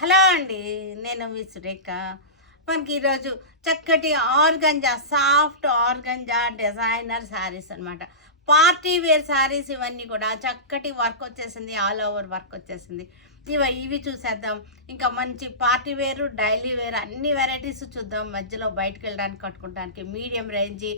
Hello అండి. నేను మీ సురేఖ. మనకి ఈరోజు చక్కటి organza, soft organza designer saris అనమాట. పార్టీ వేర్ శారీస్ ఇవన్నీ కూడా చక్కటి వర్క్ వచ్చేసింది. ఆల్ ఓవర్ వర్క్ వచ్చేసింది. ఇవి చూసేద్దాం. ఇంకా మంచి పార్టీ వేరు, డైలీ వేర్ అన్ని వెరైటీస్ చూద్దాం. మధ్యలో బయటకు వెళ్ళడానికి, కట్టుకోవడానికి మీడియం రేంజ్,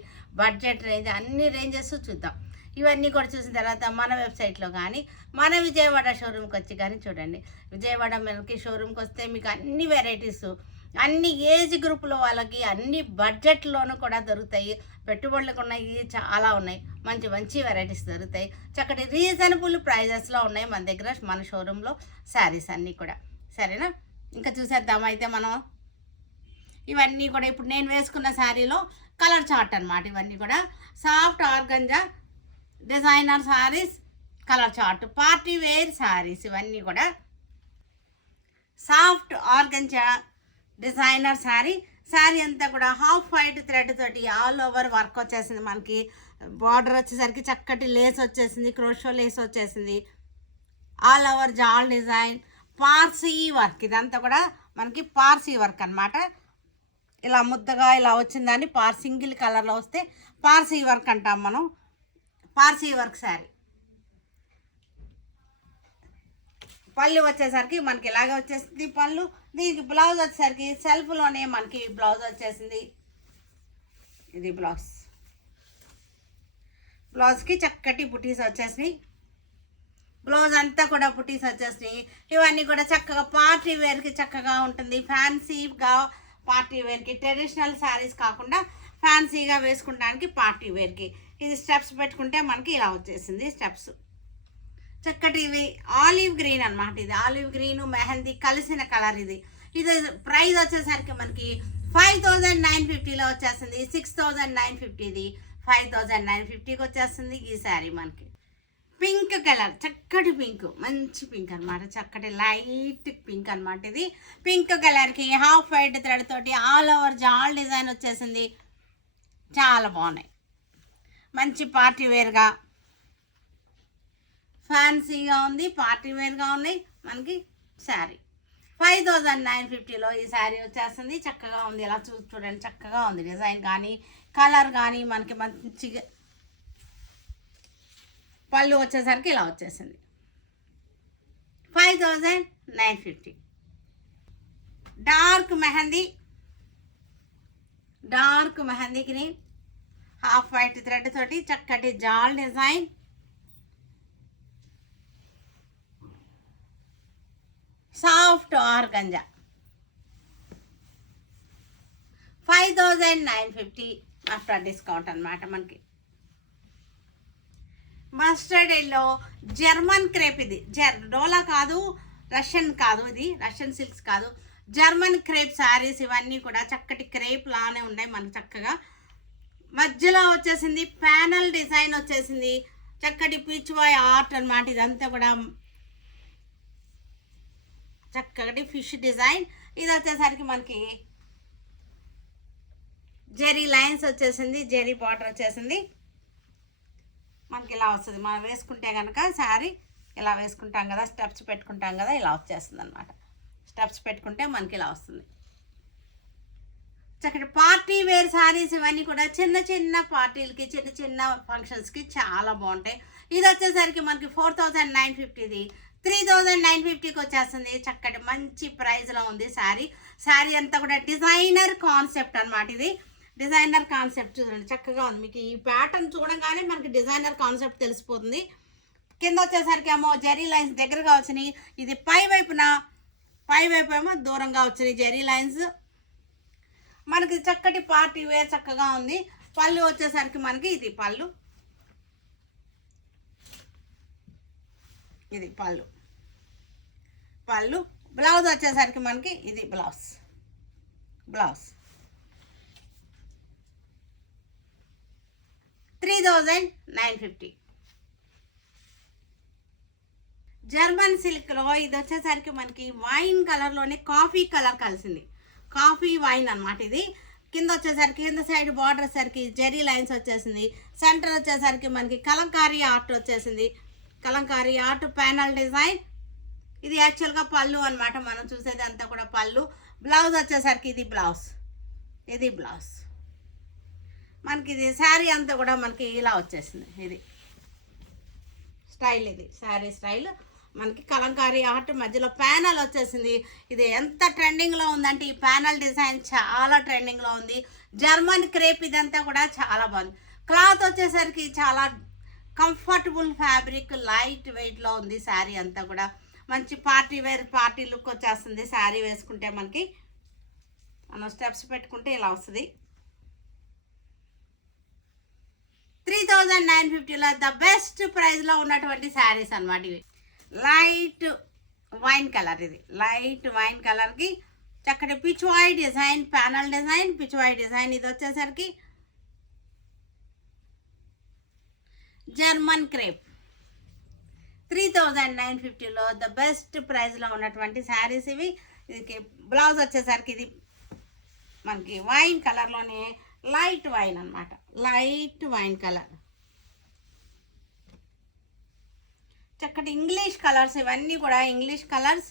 బడ్జెట్ రేంజ్ అన్ని రేంజెస్ చూద్దాం. ఇవన్నీ కూడా చూసిన తర్వాత మన వెబ్సైట్లో కానీ, మన విజయవాడ షోరూమ్కి వచ్చి కానీ చూడండి. విజయవాడ మనకి షోరూమ్కి వస్తే మీకు అన్ని వెరైటీస్, అన్ని ఏజ్ గ్రూపుల వాళ్ళకి అన్ని బడ్జెట్లోనూ కూడా దొరుకుతాయి. పెట్టుబడులకు ఉన్నాయి, చాలా ఉన్నాయి. మంచి మంచి వెరైటీస్ దొరుకుతాయి. చక్కటి రీజనబుల్ ప్రైజెస్లో ఉన్నాయి మన దగ్గర, మన షోరూంలో శారీస్ అన్నీ కూడా. సరేనా? ఇంకా చూసేద్దాం అయితే మనం. ఇవన్నీ కూడా ఇప్పుడు నేను వేసుకున్న శారీలో కలర్ చార్ట్ అనమాట. ఇవన్నీ కూడా soft organza designer saris, colour chart, party wear saris. ఇవన్నీ కూడా సాఫ్ట్ ఆర్గంజా డిజైనర్ శారీ అంతా కూడా హాఫ్ వైట్ థ్రెడ్ తోటి ఆల్ ఓవర్ వర్క్ వచ్చేసింది. మనకి బార్డర్ వచ్చేసరికి చక్కటి లేస్ వచ్చేసింది, క్రోషో లేస్ వచ్చేసింది. All over jaal design, Parsi work. ఇదంతా కూడా మనకి పార్సీ వర్క్ అనమాట. ఇలా ముద్దగా ఇలా వచ్చిందని సింగిల్ కలర్లో వస్తే పార్సీ వర్క్ అంటాం మనం. పార్సీ వర్క్ శారీ. పళ్ళు వచ్చేసరికి మనకి ఇలాగే వచ్చేసింది పళ్ళు. దీనికి బ్లౌజ్ వచ్చేసరికి సెల్ఫ్లోనే మనకి బ్లౌజ్ వచ్చేసింది. ఇది బ్లౌజ్కి చక్కటి బుటీస్ వచ్చేసినాయి. బ్లౌజ్ అంతా కూడా బుటీస్ వచ్చేసినాయి. ఇవన్నీ కూడా చక్కగా పార్టీ వేర్కి చక్కగా ఉంటుంది. ఫ్యాన్సీగా పార్టీ వేర్కి, ట్రెడిషనల్ శారీస్ కాకుండా ఫ్యాన్సీగా వేసుకుంటానికి పార్టీ వేర్కి. ఇది స్టెప్స్ పెట్టుకుంటే మనకి ఇలా వచ్చేసింది స్టెప్స్. చక్కటి ఇవి ఆలివ్ గ్రీన్ అనమాట. ఇది ఆలివ్ గ్రీను మెహందీ కలిసిన కలర్. ఇది ప్రైస్ వచ్చేసరికి మనకి 5950లో వచ్చేస్తుంది. 6950, ఇది 5950కి వచ్చేస్తుంది ఈ శారీ. మనకి పింక్ కలర్, చక్కటి పింక్, మంచి పింక్ అనమాట. చక్కటి లైట్ పింక్ అనమాట. ఇది పింక్ కలర్కి హాఫ్ వైట్ థ్రెడ్ తోటి ఆల్ ఓవర్ జాల్ డిజైన్ వచ్చేసింది. చాలా బాగున్నాయి. మంచి పార్టీ వేర్గా, ఫ్యాన్సీగా ఉంది, పార్టీ వేర్గా ఉన్నాయి మనకి శారీ. 5950లో ఈ శారీ వచ్చేస్తుంది. చక్కగా ఉంది. ఇలా చూడండి, చక్కగా ఉంది. డిజైన్ కానీ కలర్ కానీ మనకి మంచిగా. పళ్ళు వచ్చేసరికి ఇలా వచ్చేసింది. 5950. డార్క్ మెహందీకి హాఫ్ వైట్ థ్రెడ్ తోటి చక్కటి jaal design. Soft organza 5950 after discount అనమాట. మనకి మస్టర్డ్ ఎల్లో జర్మన్ క్రేప్. ఇది డోలా కాదు, రష్యన్ కాదు, ఇది రష్యన్ సిల్క్స్ కాదు, జర్మన్ క్రేప్ శారీస్. ఇవన్నీ కూడా చక్కటి క్రేప్ లానే ఉన్నాయి మనకి. చక్కగా మధ్యలో వచ్చేసింది ప్యానల్ డిజైన్ వచ్చేసింది. చక్కటి పీచ్వాయ్ ఆర్ట్ అనమాట. ఇదంతా కూడా చక్కటి ఫిష్ డిజైన్. ఇది వచ్చేసరికి మనకి జెరీ లైన్స్ వచ్చేసింది, జెరీ బార్డర్ వచ్చేసింది. మనకి ఇలా వస్తుంది. మనం వేసుకుంటే కనుక శారీ ఇలా వేసుకుంటాం కదా, స్టెప్స్ పెట్టుకుంటాం కదా, ఇలా వచ్చేస్తుంది అనమాట. స్టెప్స్ పెట్టుకుంటే మనకి ఇలా వస్తుంది. చక్కటి పార్టీ వేర్ శారీస్. ఇవన్నీ కూడా చిన్న చిన్న పార్టీలకి, చిన్న చిన్న ఫంక్షన్స్కి చాలా బాగుంటాయి. ఇది వచ్చేసరికి మనకి 4950, ఇది 3950కి వచ్చేస్తుంది. చక్కటి మంచి ప్రైస్లో ఉంది శారీ అంతా కూడా డిజైనర్ కాన్సెప్ట్ అనమాట. ఇది డిజైనర్ కాన్సెప్ట్ చూడండి, చక్కగా ఉంది. మీకు ఈ ప్యాటర్న్ చూడగానే మనకి డిజైనర్ కాన్సెప్ట్ తెలిసిపోతుంది. కింద వచ్చేసరికి ఏమో జెరీ లైన్స్ దగ్గరగా వచ్చినాయి. ఇది పై వైపు ఏమో దూరంగా వచ్చినాయి జెరీ లైన్స్. మనకి చక్కటి పార్టీ వేర్ చక్కగా ఉంది. పళ్ళు వచ్చేసరికి మనకి ఇది పళ్ళు, ఇది పళ్ళు. బ్లౌజ్ వచ్చేసరికి మనకి ఇది బ్లౌజ్ 3950. జర్మన్ సిల్క్లో ఇది వచ్చేసరికి మనకి వైన్ కలర్లోనే కాఫీ కలర్ కలిసింది. కాఫీ వైన్ అనమాట. ఇది కింద వచ్చేసరికి కింద సైడ్ బార్డర్ వచ్చేసరికి జెరీ లైన్స్ వచ్చేసింది. సెంటర్ వచ్చేసరికి మనకి కలంకారీ ఆర్ట్ వచ్చేసింది. Kalamkari art panel design. ఇది యాక్చువల్గా పళ్ళు అనమాట, మనం చూసేది అంతా కూడా పళ్ళు. బ్లౌజ్ వచ్చేసరికి ఇది బ్లౌజ్, ఇది బ్లౌజ్. మనకి ఇది శారీ అంతా కూడా మనకి ఇలా వచ్చేసింది. ఇది స్టైల్, ఇది శారీ స్టైల్. మనకి కలంకారీ ఆర్ట్ మధ్యలో ప్యానల్ వచ్చేసింది. ఇది ఎంత ట్రెండింగ్లో ఉందంటే ఈ ప్యానల్ డిజైన్ చాలా ట్రెండింగ్లో ఉంది. జర్మన్ క్రేప్ ఇదంతా కూడా చాలా బాగుంది. క్లాత్ వచ్చేసరికి చాలా కంఫర్టబుల్ ఫ్యాబ్రిక్, లైట్ వెయిట్లో ఉంది. శారీ అంతా కూడా మంచి పార్టీ వేర్, పార్టీ లుక్ వచ్చేస్తుంది. శారీ వేసుకుంటే మనకి మనం స్టెప్స్ పెట్టుకుంటే ఇలా వస్తుంది. 3950లో ద బెస్ట్ ప్రైస్లో ఉన్నటువంటి శారీస్ అనమాట ఇవి. లైట్ వైన్ కలర్, ఇది లైట్ వైన్ కలర్కి చక్కటి Pichwai design, panel design, Pichwai design. ఇది వచ్చేసరికి జర్మన్ క్రేప్. 3950లో ద బెస్ట్ ప్రైస్లో ఉన్నటువంటి శారీస్ ఇవి. ఇది బ్లౌజ్ వచ్చేసరికి ఇది మనకి వైన్ కలర్లోనే లైట్ వైన్ అనమాట, లైట్ వైన్ కలర్. చక్కటి ఇంగ్లీష్ కలర్స్, ఇవన్నీ కూడా English colours.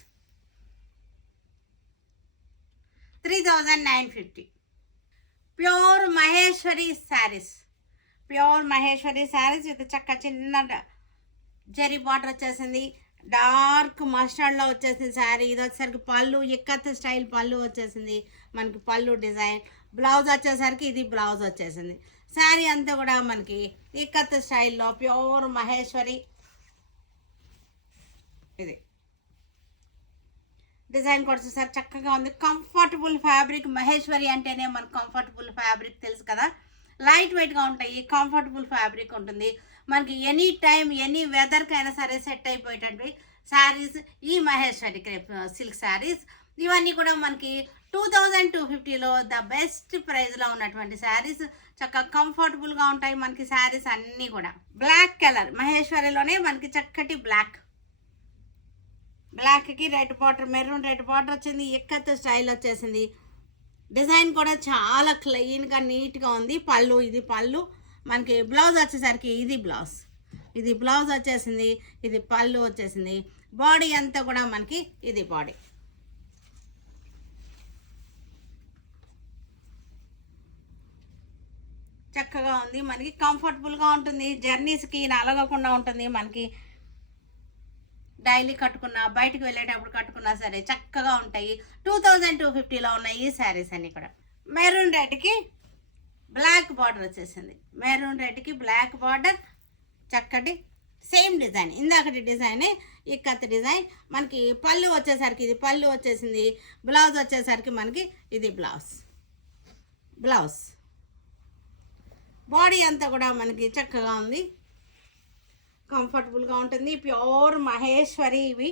3950. Pure Maheshwari saris, pure Maheshwari saris with చక్క చిన్న జరీ బార్డర్ వచ్చేసింది. డార్క్ మస్టర్డ్లో వచ్చేసింది శారీ. ఇది వచ్చేసరికి పళ్ళు, ఇక్కత్ స్టైల్ పళ్ళు వచ్చేసింది మనకి, పళ్ళు డిజైన్. బ్లౌజ్ వచ్చేసరికి ఇది బ్లౌజ్ వచ్చేసింది. శారీ అంతా కూడా మనకి ఇక్కత్ స్టైల్లో ప్యూర్ మహేశ్వరి. ఇది డిజైన్ కూడా చూసారు, చక్కగా ఉంది. కంఫర్టబుల్ ఫ్యాబ్రిక్, మహేశ్వరి అంటేనే మనకు కంఫర్టబుల్ ఫ్యాబ్రిక్ తెలుసు కదా. లైట్ వెయిట్గా ఉంటాయి, కంఫర్టబుల్ ఫ్యాబ్రిక్ ఉంటుంది మనకి. ఎనీ టైం ఎనీ వెదర్కైనా సరే సెట్ అయిపోయేటటువంటి శారీస్ ఈ మహేశ్వరి క్రేప్ సిల్క్ శారీస్. ఇవన్నీ కూడా మనకి 2250లో ద బెస్ట్ ప్రైస్లో ఉన్నటువంటి శారీస్. చక్కగా కంఫర్టబుల్గా ఉంటాయి మనకి శారీస్ అన్నీ కూడా. బ్లాక్ కలర్ మహేశ్వరిలోనే మనకి చక్కటి బ్లాక్, బ్లాక్కి red border, maroon red border వచ్చింది. ఎక్కత్ స్టైల్ వచ్చేసింది. డిజైన్ కూడా చాలా క్లీన్గా నీట్గా ఉంది. పళ్ళు, ఇది పళ్ళు మనకి. బ్లౌజ్ వచ్చేసరికి ఇది బ్లౌజ్, ఇది బ్లౌజ్ వచ్చేసింది. ఇది పళ్ళు వచ్చేసింది. బాడీ అంతా కూడా మనకి ఇది బాడీ. చక్కగా ఉంది మనకి, కంఫర్టబుల్గా ఉంటుంది. జర్నీస్కి నలగకుండా ఉంటుంది మనకి. డైలీ కట్టుకున్నా, బయటకు వెళ్ళేటప్పుడు కట్టుకున్నా సరే చక్కగా ఉంటాయి. 2250లో ఉన్నాయి ఈ శారీస్ అన్నీ కూడా. మెరూన్ రెడ్కి బ్లాక్ బార్డర్ వచ్చేసింది. మెరూన్ రెడ్కి బ్లాక్ బార్డర్, చక్కటి సేమ్ డిజైన్, ఇందాకటి డిజైనే ఇక్కత్ డిజైన్. మనకి పళ్ళు వచ్చేసరికి ఇది పళ్ళు వచ్చేసింది. బ్లౌజ్ వచ్చేసరికి మనకి ఇది బ్లౌజ్, బ్లౌజ్. బాడీ అంతా కూడా మనకి చక్కగా ఉంది, కంఫర్టబుల్గా ఉంటుంది. ప్యూర్ మహేశ్వరి ఇవి.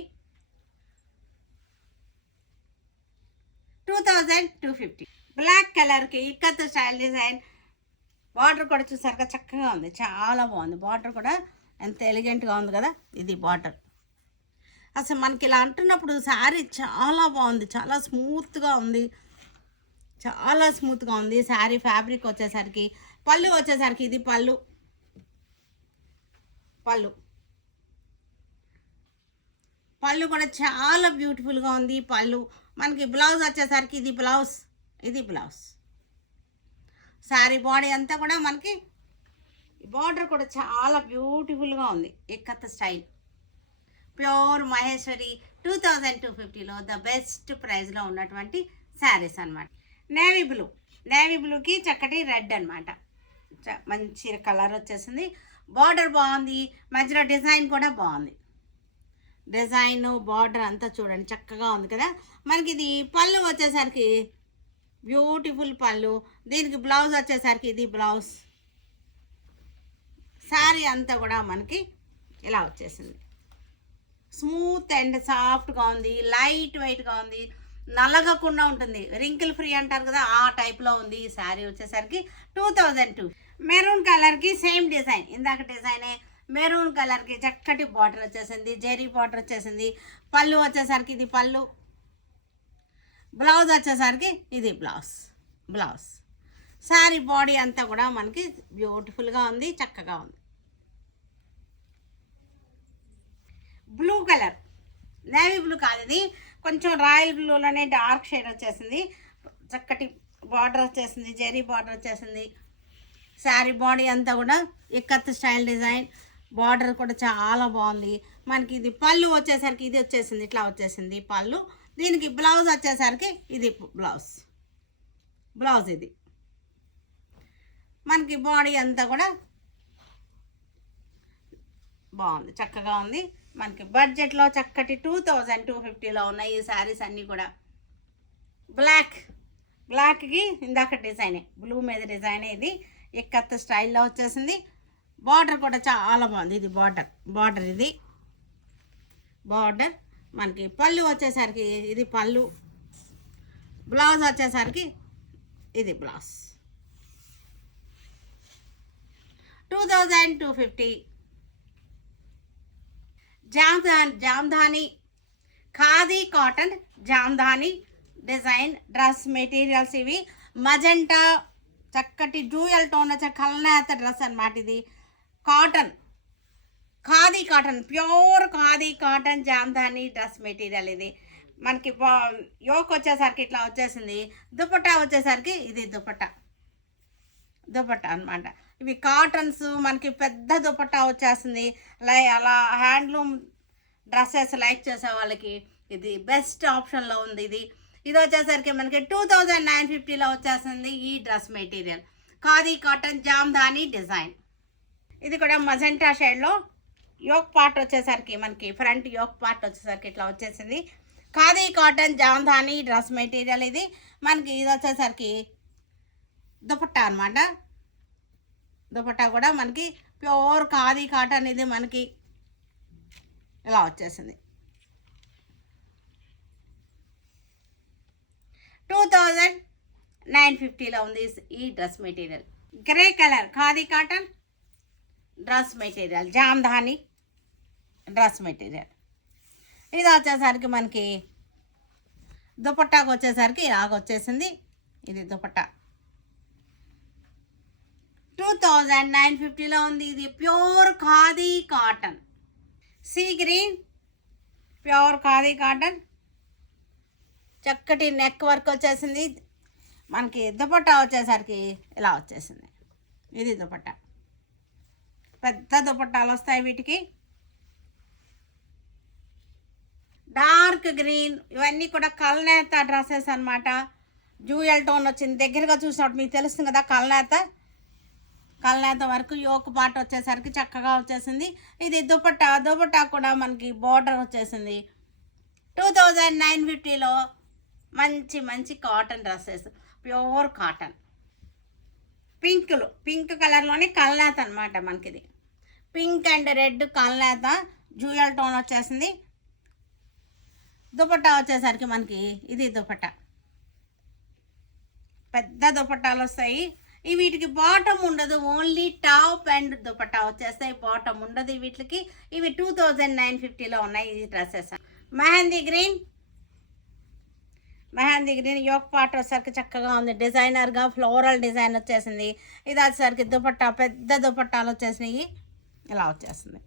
2250. బ్లాక్ కలర్కి ఇక్కత్ స్టైల్ డిజైన్. బార్డర్ కూడా చూసారుగా చక్కగా ఉంది, చాలా బాగుంది. బార్డర్ కూడా ఎంత ఎలిగెంట్గా ఉంది కదా. ఇది బార్డర్. అసలు మనకి ఇలా అంటున్నప్పుడు శారీ చాలా బాగుంది, చాలా స్మూత్గా ఉంది, చాలా స్మూత్గా ఉంది శారీ. ఫ్యాబ్రిక్ వచ్చేసరికి పళ్ళు వచ్చేసరికి ఇది పళ్ళు, పళ్ళు. పళ్ళు కూడా చాలా బ్యూటిఫుల్గా ఉంది పళ్ళు మనకి. బ్లౌజ్ వచ్చేసరికి ఇది బ్లౌజ్, ఇది బ్లౌజ్. శారీ బాడీ అంతా కూడా మనకి బార్డర్ కూడా చాలా బ్యూటిఫుల్గా ఉంది. ఇక్కత్ స్టైల్ ప్యూర్ మహేశ్వరి 2250లో ద బెస్ట్ ప్రైస్లో ఉన్నటువంటి శారీస్ అనమాట. నేవీ బ్లూ, నేవీ బ్లూకి చక్కటి రెడ్ అనమాట. మంచి కలర్ వచ్చేసింది. బార్డర్ బాగుంది, మధ్యలో డిజైన్ కూడా బాగుంది. డిజైన్ బార్డర్ అంతా చూడండి చక్కగా ఉంది కదా మనకి. ఇది పళ్ళు వచ్చేసరికి బ్యూటిఫుల్ పళ్ళు. దీనికి బ్లౌజ్ వచ్చేసరికి ఇది బ్లౌజ్. శారీ అంతా కూడా మనకి ఇలా వచ్చేసింది. స్మూత్ అండ్ సాఫ్ట్గా ఉంది, లైట్ వెయిట్గా ఉంది, నలగకుండా ఉంటుంది. రింకిల్ ఫ్రీ అంటారు కదా, ఆ టైప్లో ఉంది ఈ శారీ. వచ్చేసరికి 2002. మెరూన్ కలర్కి సేమ్ డిజైన్, ఇందాక డిజైనే. మెరూన్ కలర్కి చక్కటి బార్డర్ వచ్చేసింది, జెరీ బార్డర్ వచ్చేసింది. పళ్ళు వచ్చేసరికి ఇది పళ్ళు. బ్లౌజ్ వచ్చేసరికి ఇది బ్లౌజ్, బ్లౌజ్. శారీ బాడీ అంతా కూడా మనకి బ్యూటిఫుల్గా ఉంది, చక్కగా ఉంది. బ్లూ కలర్, నేవీ బ్లూ కాదు, ఇది కొంచెం రాయల్ బ్లూలోనే డార్క్ షేడ్ వచ్చేసింది. చక్కటి బార్డర్ వచ్చేసింది, జెరీ బార్డర్ వచ్చేసింది. శారీ బాడీ అంతా కూడా ఇక్కత్ స్టైల్ డిజైన్, బార్డర్ కూడా చాలా బాగుంది. మనకి ఇది పళ్ళు వచ్చేసరికి ఇది వచ్చేసింది, ఇట్లా వచ్చేసింది పళ్ళు. దీనికి బ్లౌజ్ వచ్చేసరికి ఇది బ్లౌజ్ ఇది. మనకి బాడీ అంతా కూడా బాగుంది, చక్కగా ఉంది. మనకి బడ్జెట్లో చక్కటి 2250లో ఉన్నాయి ఈ శారీస్ అన్నీ కూడా. బ్లాక్కి ఇందాక డిజైనే, బ్లూ మీద డిజైనే. ఇది ఇక్కత్ స్టైల్లో వచ్చేసింది. బార్డర్ కూడా చాలా బాగుంది. ఇది బార్డర్ ఇది బార్డర్. మనకి పళ్ళు వచ్చేసరికి ఇది పళ్ళు, బ్లౌజ్ వచ్చేసరికి ఇది blouse. 2250. Jamdani khadi cotton Jamdani design dress materials ఇవి. మజెంటా చక్కటి డ్యూయల్ టోన్ వచ్చే కల్నేత డ్రెస్ అన్నమాట. ఇది cotton, khadi cotton, pure khadi cotton Jamdani dress material. ఇది మనకి యోక్ వచ్చేసరికి ఇట్లా వచ్చేసింది. దుపట్టా వచ్చేసరికి ఇది దుపట్టా అనమాట. ఇవి కాటన్స్, మనకి పెద్ద దుపట్టా వచ్చేస్తుంది. అలా హ్యాండ్లూమ్ డ్రెస్సెస్ లైక్ చేసే వాళ్ళకి ఇది బెస్ట్ ఆప్షన్లో ఉంది. ఇది వచ్చేసరికి మనకి 2950లో వచ్చేస్తుంది ఈ dress material. Khadi cotton Jamdani design. ఇది కూడా మజెంటా షేడ్లో యోక్ పార్ట్ వచ్చేసరికి మనకి ఫ్రంట్ యోక్ పార్ట్ వచ్చేసరికి ఇట్లా వచ్చేసింది. Khadi cotton Jamdani dress material. ఇది మనకి ఇది వచ్చేసరికి దుపట్టా అనమాట. దుపట్టా కూడా మనకి ప్యూర్ ఖాదీ కాటన్. ఇది మనకి ఇలా వచ్చేసింది. 2950లో ఉంది ఈ dress material. Grey colour khadi cotton dress material, Jamdani dress material. ఇది వచ్చేసరికి మనకి దుపట్టాకు వచ్చేసరికి ఇలాగ వచ్చేసింది. ఇది దుపట్టా 2950లో ఉంది. ఇది pure khadi cotton, sea green pure khadi cotton. చక్కటి నెక్ వర్క్ వచ్చేసింది. మనకి దుపట్టా వచ్చేసరికి ఇలా వచ్చేసింది. ఇది దుపట్టా, పెద్ద దుపట్టాలు వస్తాయి వీటికి. డార్క్ గ్రీన్, ఇవన్నీ కూడా కల్నేత డ్రెస్సెస్ అనమాట. డ్యూయల్ టోన్ వచ్చింది. దగ్గరగా చూసినప్పుడు మీకు తెలుస్తుంది కదా, కల్నేత వరకు యోక్ పార్ట్ వచ్చేసరికి చక్కగా వచ్చేసింది. ఇది దుపట్టా కూడా మనకి బార్డర్ వచ్చేసింది. 2950లో మంచి cotton dresses, pure cotton. Pink కలర్లోనే కల్నేత అనమాట. మనకి ఇది పింక్ అండ్ రెడ్ కల్నేత డ్యూయల్ టోన్ వచ్చేసింది. దుపట్టా వచ్చేసరికి మనకి ఇది దుపట్టా, పెద్ద దుపట్టాలు వస్తాయి. వీటికి బాటమ్ ఉండదు, ఓన్లీ టాప్ అండ్ దుపట్టా వచ్చేస్తాయి, బాటమ్ ఉండదు వీటికి. ఇవి 2950లో ఉన్నాయి ఈ dresses. Mehndi green yoke part వచ్చేసరికి చక్కగా ఉంది. డిజైనర్గా ఫ్లోరల్ డిజైన్ వచ్చేసింది. ఇది వచ్చేసరికి దుపట్టా, పెద్ద దుపట్టాలు వచ్చేసినాయి, ఇలా వచ్చేస్తుంది.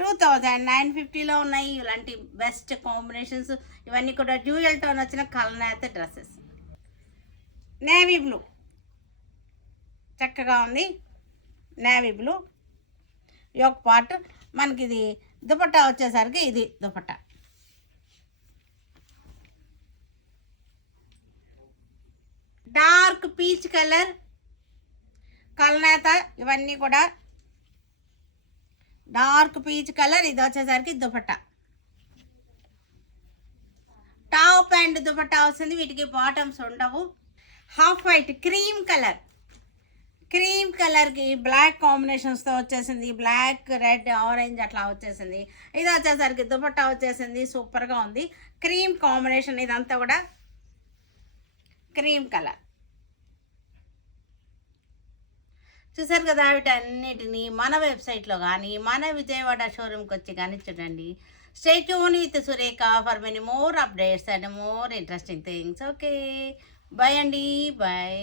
2950లో ఉన్నాయి ఇలాంటి బెస్ట్ కాంబినేషన్స్. ఇవన్నీ కూడా డ్యూయల్ టోన్ వచ్చిన కల్నేత డ్రెస్సెస్. నేవీ బ్లూ చక్కగా ఉంది. Navy blue yoke part. మనకి ఇది దుపట్టా వచ్చేసరికి ఇది దుపట్టా. డార్క్ పీచ్ కలర్ కల్నేత. ఇవన్నీ కూడా డార్క్ పీచ్ కలర్. ఇది వచ్చేసరికి దుపట్టా, టాప్ అండ్ దుపట్టా వస్తుంది. వీటికి బాటమ్స్ ఉండవు. హాఫ్ వైట్ క్రీమ్ కలర్కి బ్లాక్ కాంబినేషన్స్తో వచ్చేసింది. బ్లాక్, రెడ్, ఆరెంజ్ అట్లా వచ్చేసింది. ఇది వచ్చేసరికి దుపట్టా వచ్చేసింది. సూపర్గా ఉంది. క్రీమ్ కాంబినేషన్, ఇదంతా కూడా క్రీమ్ కలర్. చూసారు కదా, వీటన్నిటిని మన వెబ్సైట్లో కానీ మన విజయవాడ షోరూమ్కి వచ్చి కానీ చూడండి. Stay tune with Surekha for many more updates and more interesting things. Okay, bye అండి, బాయ్.